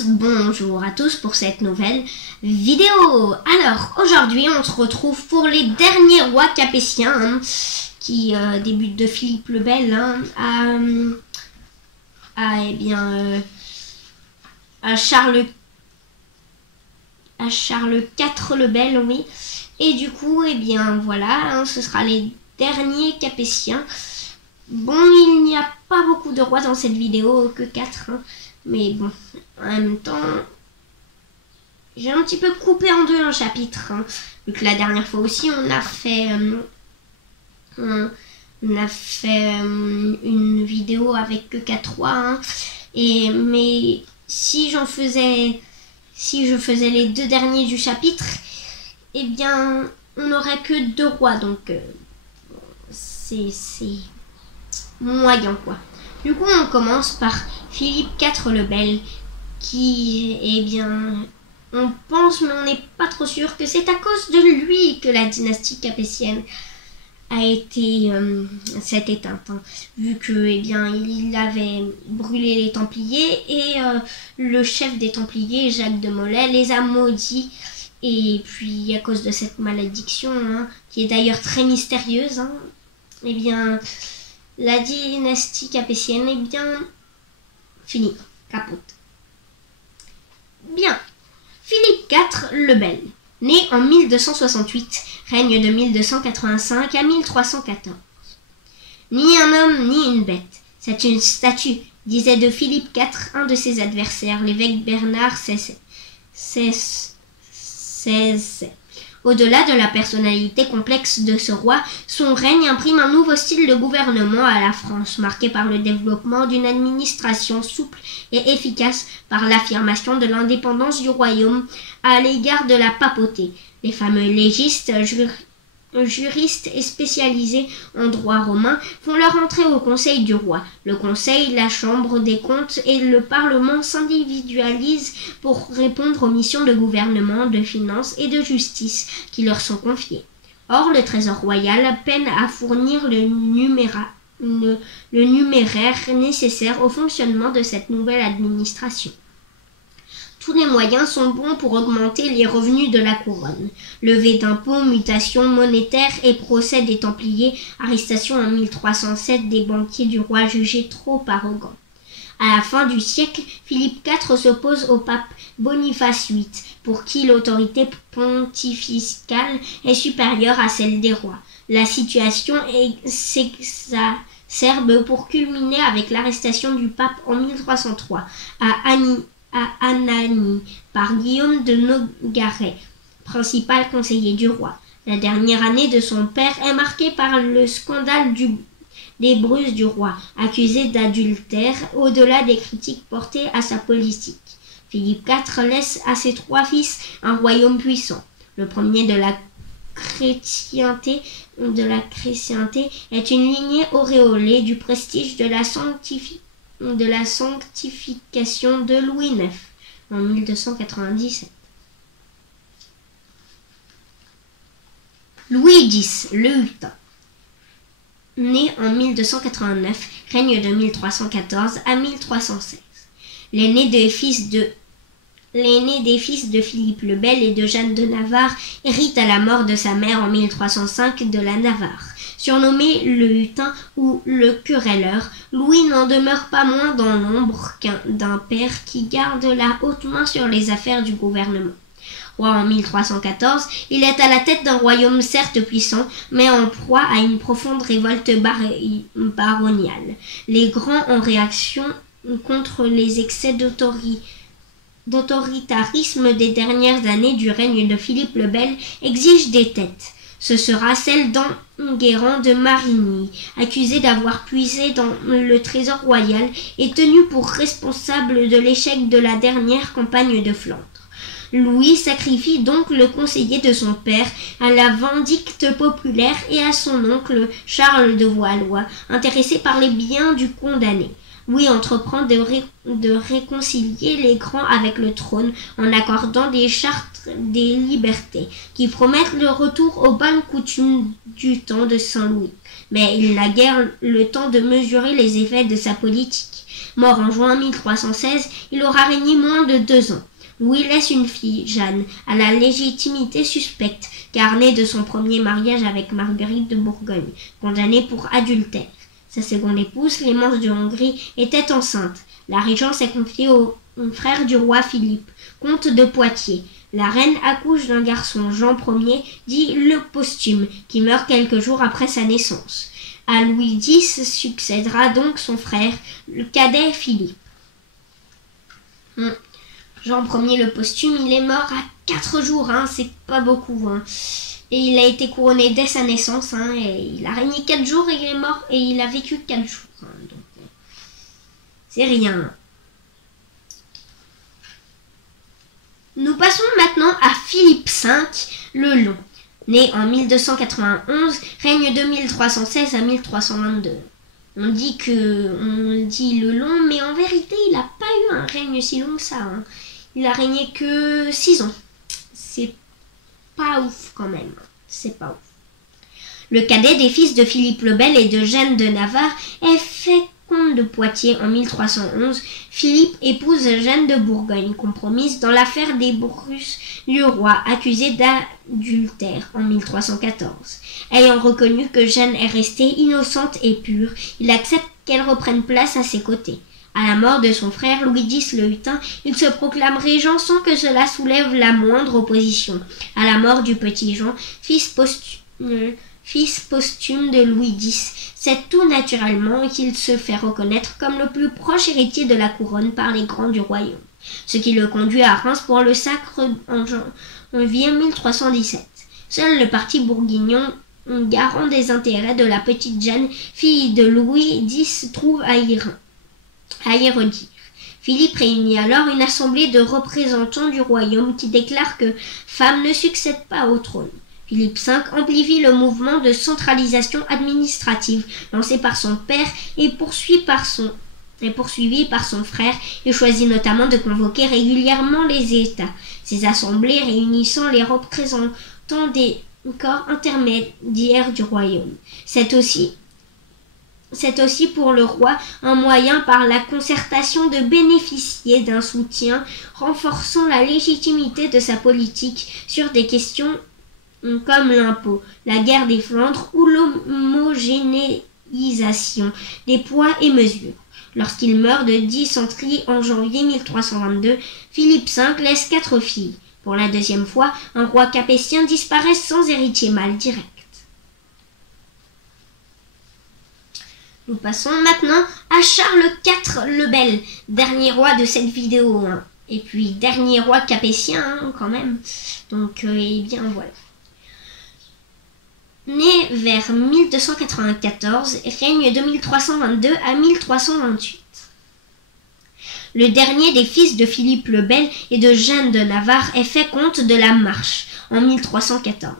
tous, bonjour à tous pour cette nouvelle vidéo. Alors aujourd'hui on se retrouve pour les derniers rois capétiens qui débutent de Philippe le Bel à Charles IV le Bel, oui. Et du coup voilà, ce sera les derniers capétiens. Bon, il n'y a pas beaucoup de rois dans cette vidéo, que 4, mais bon, en même temps, j'ai un petit peu coupé en deux un chapitre, vu que la dernière fois aussi on a fait une vidéo avec que 4 rois, mais si je faisais les 2 derniers du chapitre, on n'aurait que 2 rois, donc c'est moyen quoi. Du coup on commence par Philippe IV le Bel, qui on pense, mais on n'est pas trop sûr, que c'est à cause de lui que la dynastie capétienne a été s'est éteinte, vu que il avait brûlé les Templiers et le chef des Templiers, Jacques de Molay, les a maudits. Et puis à cause de cette malédiction, qui est d'ailleurs très mystérieuse, la dynastie capétienne finie, capote. Bien, Philippe IV le Bel, né en 1268, règne de 1285 à 1314. Ni un homme ni une bête, c'est une statue, disait de Philippe IV un de ses adversaires, l'évêque Bernard XVI. Au-delà de la personnalité complexe de ce roi, son règne imprime un nouveau style de gouvernement à la France, marqué par le développement d'une administration souple et efficace, par l'affirmation de l'indépendance du royaume à l'égard de la papauté. Les fameux légistes, juristes et spécialisés en droit romain font leur entrée au Conseil du roi. Le Conseil, la Chambre des comptes et le Parlement s'individualisent pour répondre aux missions de gouvernement, de finance et de justice qui leur sont confiées. Or, le Trésor royal peine à fournir le numéraire nécessaire au fonctionnement de cette nouvelle administration. Tous les moyens sont bons pour augmenter les revenus de la couronne. Levée d'impôts, mutation monétaire et procès des Templiers, arrestation en 1307 des banquiers du roi jugés trop arrogants. À la fin du siècle, Philippe IV s'oppose au pape Boniface VIII, pour qui l'autorité pontificale est supérieure à celle des rois. La situation s'exacerbe pour culminer avec l'arrestation du pape en 1303 à Anagni par Guillaume de Nogaret, principal conseiller du roi. La dernière année de son père est marquée par le scandale des bruses du roi, accusé d'adultère, au-delà des critiques portées à sa politique. Philippe IV laisse à ses 3 fils un royaume puissant. Le premier de la chrétienté est une lignée auréolée du prestige de la sanctification de Louis IX en 1297. Louis X le Hutin, né en 1289, règne de 1314 à 1316. L'aîné des fils de Philippe le Bel et de Jeanne de Navarre hérite à la mort de sa mère en 1305 de la Navarre. Surnommé le Hutin ou le querelleur, Louis n'en demeure pas moins dans l'ombre d'un père qui garde la haute main sur les affaires du gouvernement. Roi en 1314, il est à la tête d'un royaume certes puissant, mais en proie à une profonde révolte baroniale. Les grands, en réaction contre les excès d'autoritarisme des dernières années du règne de Philippe le Bel, exigent des têtes. Ce sera celle d'Enguerrand de Marigny, accusé d'avoir puisé dans le trésor royal et tenu pour responsable de l'échec de la dernière campagne de Flandre. Louis sacrifie donc le conseiller de son père à la vindicte populaire et à son oncle Charles de Valois, intéressé par les biens du condamné. Louis entreprend de réconcilier les grands avec le trône en accordant des chartes des libertés qui promettent le retour aux bonnes coutumes du temps de Saint-Louis. Mais il n'a guère le temps de mesurer les effets de sa politique. Mort en juin 1316, il aura régné moins de 2 ans. Louis laisse une fille, Jeanne, à la légitimité suspecte, car née de son premier mariage avec Marguerite de Bourgogne, condamnée pour adultère. Sa seconde épouse, Clémence de Hongrie, était enceinte. La régence est confiée au frère du roi Philippe, comte de Poitiers. La reine accouche d'un garçon, Jean Ier, dit le Posthume, qui meurt quelques jours après sa naissance. À Louis X succédera donc son frère, le cadet Philippe. Jean Ier le Posthume, il est mort à 4 jours, c'est pas beaucoup. Et il a été couronné dès sa naissance, et il a régné 4 jours et il est mort, et il a vécu 4 jours. Donc, c'est rien. Nous passons maintenant à Philippe V le Long. Né en 1291, règne de 1316 à 1322. On dit le Long, mais en vérité, il n'a pas eu un règne si long que ça. Il a régné que 6 ans. C'est pas ouf quand même. C'est pas ouf. Le cadet des fils de Philippe le Bel et de Jeanne de Navarre est fait comte de Poitiers en 1311. Philippe épouse Jeanne de Bourgogne, compromise dans l'affaire des Bourrus du roi, accusée d'adultère en 1314. Ayant reconnu que Jeanne est restée innocente et pure, il accepte qu'elle reprenne place à ses côtés. À la mort de son frère Louis X le Hutin, il se proclame régent sans que cela soulève la moindre opposition. À la mort du petit Jean, fils posthume de Louis X, c'est tout naturellement qu'il se fait reconnaître comme le plus proche héritier de la couronne par les grands du royaume, ce qui le conduit à Reims pour le sacre en janvier 1317. Seul le parti bourguignon, garant des intérêts de la petite Jeanne, fille de Louis X, trouve à y redire. Philippe réunit alors une assemblée de représentants du royaume qui déclare que femme ne succède pas au trône. Philippe V amplifie le mouvement de centralisation administrative lancé par son père et poursuivi par son frère et choisit notamment de convoquer régulièrement les États, ces assemblées réunissant les représentants des corps intermédiaires du royaume. C'est aussi pour le roi un moyen par la concertation de bénéficier d'un soutien renforçant la légitimité de sa politique sur des questions comme l'impôt, la guerre des Flandres ou l'homogénéisation des poids et mesures. Lorsqu'il meurt de dysenterie en janvier 1322, Philippe V laisse 4 filles. Pour la deuxième fois, un roi capétien disparaît sans héritier mâle direct. Nous passons maintenant à Charles IV le Bel, dernier roi de cette vidéo, et puis dernier roi capétien quand même. Donc, eh bien voilà. Né vers 1294, règne de 1322 à 1328. Le dernier des fils de Philippe le Bel et de Jeanne de Navarre est fait comte de la Marche en 1314.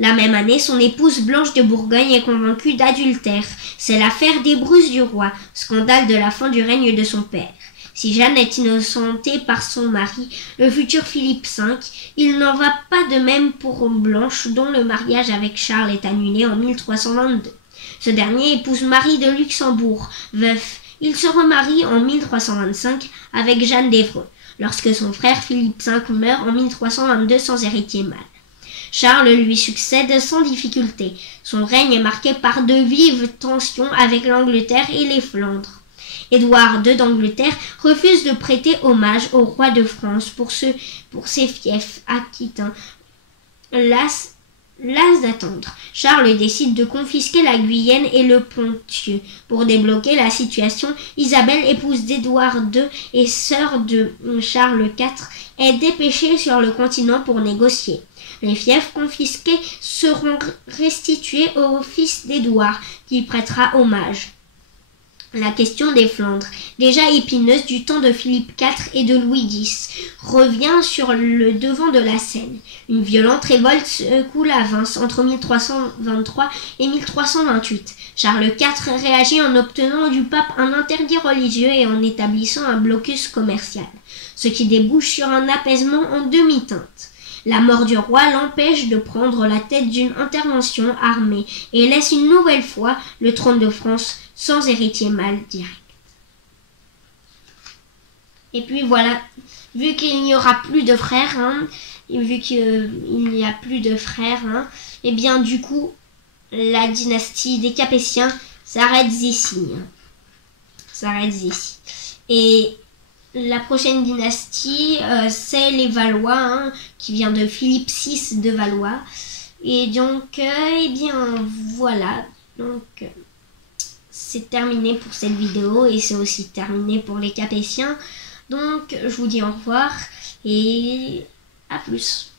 La même année, son épouse Blanche de Bourgogne est convaincue d'adultère. C'est l'affaire des Brus du roi, scandale de la fin du règne de son père. Si Jeanne est innocentée par son mari, le futur Philippe V, il n'en va pas de même pour Blanche, dont le mariage avec Charles est annulé en 1322. Ce dernier épouse Marie de Luxembourg, veuf. Il se remarie en 1325 avec Jeanne d'Évreux, lorsque son frère Philippe V meurt en 1322 sans héritier mâle. Charles lui succède sans difficulté. Son règne est marqué par de vives tensions avec l'Angleterre et les Flandres. Édouard II d'Angleterre refuse de prêter hommage au roi de France pour ses fiefs aquitains. Las d'attendre, Charles décide de confisquer la Guyenne et le Ponthieu. Pour débloquer la situation, Isabelle, épouse d'Édouard II et sœur de Charles IV, est dépêchée sur le continent pour négocier. Les fiefs confisqués seront restitués au fils d'Édouard, qui prêtera hommage. La question des Flandres, déjà épineuse du temps de Philippe IV et de Louis X, revient sur le devant de la scène. Une violente révolte secoue la Vince entre 1323 et 1328. Charles IV réagit en obtenant du pape un interdit religieux et en établissant un blocus commercial, ce qui débouche sur un apaisement en demi-teinte. La mort du roi l'empêche de prendre la tête d'une intervention armée et laisse une nouvelle fois le trône de France sans héritier mâle direct. Et puis voilà, vu qu'il n'y aura plus de frères, hein, et vu qu'il n'y a plus de frères, hein, et bien du coup, la dynastie des Capétiens s'arrête ici. S'arrête ici. Et la prochaine dynastie, c'est les Valois, hein, qui vient de Philippe VI de Valois. Et donc, eh bien, voilà. Donc, c'est terminé pour cette vidéo et c'est aussi terminé pour les Capétiens. Donc, je vous dis au revoir et à plus.